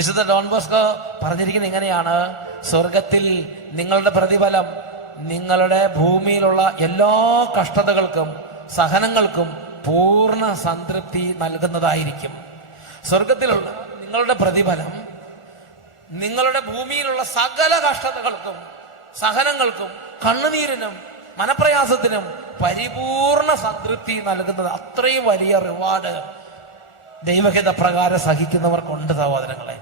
വിശുദ്ധ Don Bosco പറഞ്ഞിരിക്കുന്നത് ഇങ്ങനെയാണ്: സ്വർഗത്തിൽ നിങ്ങളുടെ പ്രതിഫലം നിങ്ങളുടെ ഭൂമിയിലുള്ള എല്ലാ കഷ്ടതകൾക്കും സഹനങ്ങൾക്കും പൂർണ്ണ സംതൃപ്തി നൽകുന്നതായിരിക്കും. സ്വർഗത്തിലുള്ള നിങ്ങളുടെ പ്രതിഫലം നിങ്ങളുടെ ഭൂമിയിലുള്ള സകല കഷ്ടതകൾക്കും സഹനങ്ങൾക്കും കണ്ണുനീരിനും മനപ്രയാസത്തിനും പരിപൂർണ സംതൃപ്തി നൽകുന്നത്. അത്രയും വലിയ റിവാർഡ് ദൈവഹിത പ്രകാരം സഹിക്കുന്നവർക്കുണ്ട് സഹോദരങ്ങളെ.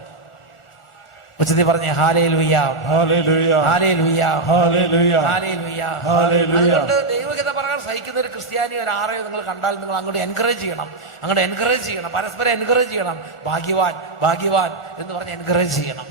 ഉച്ചത്തിൽ പറഞ്ഞേ hallelujah, hallelujah, hallelujah, hallelujah, hallelujah, hallelujah. അതുകൊണ്ട് ദൈവഹിത പ്രകാരം സഹിക്കുന്ന ഒരു ക്രിസ്ത്യാനി ഒരു ആരെയോ നിങ്ങൾ കണ്ടാൽ നിങ്ങൾ അങ്ങോട്ട് എൻകറേജ് ചെയ്യണം, പരസ്പരം എൻകറേജ് ചെയ്യണം. ഭാഗ്യവാൻ, ഭാഗ്യവാൻ എന്ന് പറഞ്ഞ് എൻകറേജ് ചെയ്യണം.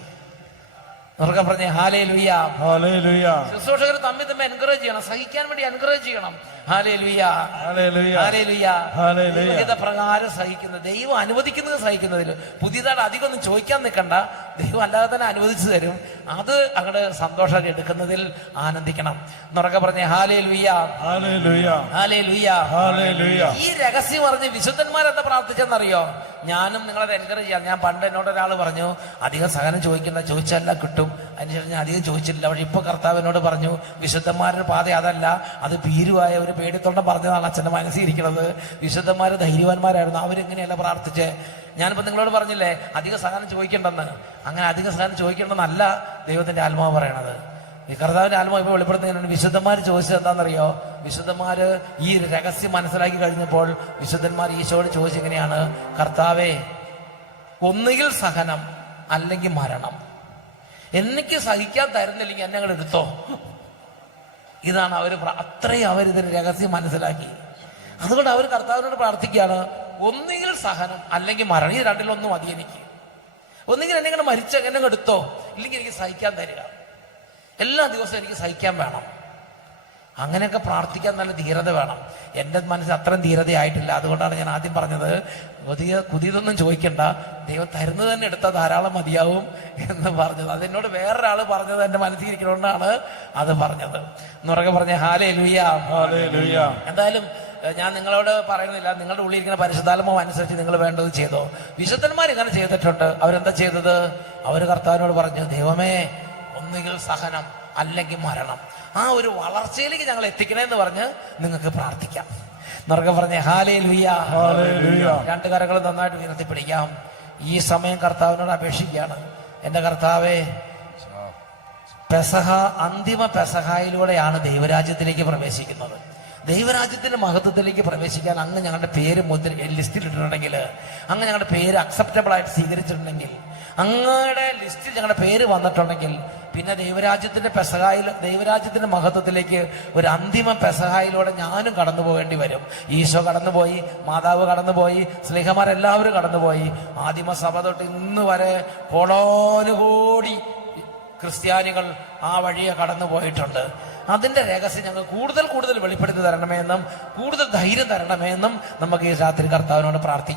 ഉറക്കെ പറഞ്ഞേ ഹല്ലേലൂയ, ഹല്ലേലൂയ. ശുശ്രൂഷകർ തമ്മിൽ എൻകറേജ് ചെയ്യണം, സഹിക്കാൻ വേണ്ടി എൻകറേജ് ചെയ്യണം. Hallelujah, hallelujah, hallelujah, hallelujah. പ്രകാരം സഹിക്കുന്നത്, ദൈവം അനുവദിക്കുന്നത് സഹിക്കുന്നതിൽ പുതിയതായിട്ട് അധികം ഒന്നും ചോദിക്കാൻ നിൽക്കണ്ട. ദൈവം അല്ലാതെ തന്നെ അനുവദിച്ചു തരും. അത് അങ്ങോട്ട് സന്തോഷമാക്കി എടുക്കുന്നതിൽ ആനന്ദിക്കണം. എന്നുറക്കെ പറഞ്ഞേ ഹല്ലേലൂയ, ഹല്ലേലൂയ, ഹല്ലേലൂയ, ഹല്ലേലൂയ. ഈ രഹസ്യം പറഞ്ഞ് വിശുദ്ധന്മാരെന്താ പ്രാർത്ഥിച്ചെന്നറിയോ? ഞാനും നിങ്ങളത് എൻകറേജ് ചെയ്യാം. ഞാൻ പണ്ട് എന്നോട് ഒരാൾ പറഞ്ഞു, അധികം സഹനം ചോദിക്കണ്ട, ചോദിച്ചല്ല കിട്ടും. അതിനുശേഷം ഞാൻ അധികം ചോദിച്ചില്ല. പക്ഷെ ഇപ്പൊ കർത്താവ് എന്നോട് പറഞ്ഞു, വിശുദ്ധന്മാരുടെ പാത അതല്ല, അത് ഭീരുവായ ഒരു പേടിത്തൊണ്ട പറഞ്ഞതാണ് അച്ഛൻ്റെ മനസ്സിരിക്കുന്നത്. വിശുദ്ധന്മാർ ധൈര്യവാന്മാരായിരുന്നു, അവരെങ്ങനെയല്ല പ്രാർത്ഥിച്ചേ. ഞാനിപ്പോൾ നിങ്ങളോട് പറഞ്ഞില്ലേ അധികം സഹനം ചോദിക്കേണ്ടെന്ന്. അങ്ങനെ അധികം സഹനം ചോദിക്കേണ്ടെന്നല്ല ദൈവത്തിന്റെ ആത്മാവ് പറയണത്. ഈ കർത്താവിന്റെ ആത്മാവ് ഇപ്പോൾ വെളിപ്പെടുത്തുന്നതിനാണ്. വിശുദ്ധന്മാർ ചോദിച്ചത് എന്താണെന്നറിയോ? വിശുദ്ധന്മാര് ഈ രഹസ്യം മനസ്സിലാക്കി കഴിഞ്ഞപ്പോൾ വിശുദ്ധന്മാർ ഈശോയോട് ചോദിച്ചെങ്ങനെയാണ്: കർത്താവേ, ഒന്നുകിൽ സഹനം അല്ലെങ്കിൽ മരണം. എനിക്ക് സഹിക്കാൻ തരുന്നില്ലെങ്കിൽ എന്നെ അങ്ങോട്ട് എടുത്തോ. ഇതാണ് അവർ, അത്രയും അവരിതിന്റെ രഹസ്യം മനസ്സിലാക്കി. അതുകൊണ്ട് അവർ കർത്താവിനോട് പ്രാർത്ഥിക്കുകയാണ്, ഒന്നുകിൽ സഹനം അല്ലെങ്കിൽ മരണം, ഈ രണ്ടിലൊന്നും മതി എനിക്ക്. ഒന്നുകിൽ എന്നെ ഇങ്ങനെ മരിച്ച എന്നെ എടുത്തോ, ഇല്ലെങ്കിൽ എനിക്ക് സഹിക്കാൻ തരിക. എല്ലാ ദിവസവും എനിക്ക് സഹിക്കാൻ വേണം. അങ്ങനെയൊക്കെ പ്രാർത്ഥിക്കാൻ നല്ല ധീരത വേണം. എൻ്റെ മനസ്സിൽ അത്രയും ധീരതയായിട്ടില്ല. അതുകൊണ്ടാണ് ഞാൻ ആദ്യം പറഞ്ഞത്, പുതിയതൊന്നും ചോദിക്കണ്ട, ദൈവം തരുന്നത് തന്നെ എടുത്താൽ ധാരാളം മതിയാവും എന്ന് പറഞ്ഞത്. അതെന്നോട് വേറൊരാൾ പറഞ്ഞത് എൻ്റെ മനസ്സിൽ ഇരിക്കണോണ്ടാണ് അത് പറഞ്ഞത്. എന്നുറക്കെ പറഞ്ഞ ഹല്ലേലൂയ, ഹല്ലേലൂയ. എന്തായാലും ഞാൻ നിങ്ങളോട് പറയുന്നില്ല, നിങ്ങളുടെ ഉള്ളിൽ ഇരിക്കുന്ന പരിശുദ്ധാത്മാവ് അനുസരിച്ച് നിങ്ങൾ വേണ്ടത് ചെയ്തോ. വിശുദ്ധന്മാർ ഇങ്ങനെ ചെയ്തിട്ടുണ്ട്. അവരെന്താ ചെയ്തത്? അവർ കർത്താവിനോട് പറഞ്ഞു, ദൈവമേ, ഒന്നുകിൽ സഹനം അല്ലെങ്കിൽ മരണം, ആ ഒരു വളർച്ചയിലേക്ക് ഞങ്ങൾ എത്തിക്കണേന്ന് പറഞ്ഞ് നിങ്ങൾക്ക് പ്രാർത്ഥിക്കാം. നിറകെ പറഞ്ഞേ ഹല്ലേലൂയ, ഹല്ലേലൂയ. രണ്ട് കരങ്ങളും നന്നായിട്ട് ഉയർത്തിപ്പിടിക്കാം. ഈ സമയം കർത്താവിനോട് അപേക്ഷിക്കുകയാണ്, എന്റെ കർത്താവേ, പെസഹ, അന്തിമ പെസഹായിലൂടെയാണ് ദൈവരാജ്യത്തിലേക്ക് പ്രവേശിക്കുന്നത്. ദൈവരാജ്യത്തിന്റെ മഹത്വത്തിലേക്ക് പ്രവേശിക്കാൻ അങ്ങ് ഞങ്ങളുടെ പേര് ലിസ്റ്റിൽ ഇട്ടിട്ടുണ്ടെങ്കിൽ, അങ്ങ് ഞങ്ങളുടെ പേര് അക്സെപ്റ്റബിൾ ആയിട്ട് സ്വീകരിച്ചിട്ടുണ്ടെങ്കിൽ, അങ്ങയുടെ ലിസ്റ്റിൽ ഞങ്ങളുടെ പേര് വന്നിട്ടുണ്ടെങ്കിൽ, പിന്നെ ദൈവരാജ്യത്തിന്റെ പെസഹായിൽ, ദൈവരാജ്യത്തിന്റെ മഹത്വത്തിലേക്ക് ഒരു അന്തിമ പെസഹായിലൂടെ ഞാനും കടന്നു പോകേണ്ടി വരും. ഈശോ കടന്നുപോയി, മാതാവ് കടന്നുപോയി, സ്നേഹമാരെല്ലാവരും കടന്നുപോയി. ആദിമ സഭ തൊട്ട് ഇന്ന് വരെ കോടാനുകോടി ക്രിസ്ത്യാനികൾ ആ വഴിയെ കടന്നു പോയിട്ടുണ്ട്. അതിന്റെ രഹസ്യം ഞങ്ങൾ കൂടുതൽ കൂടുതൽ വെളിപ്പെടുത്തി തരണമെന്നും കൂടുതൽ ധൈര്യം തരണമെന്നും നമുക്ക് ഈ രാത്രി കർത്താവിനോട് പ്രാർത്ഥിക്കാം.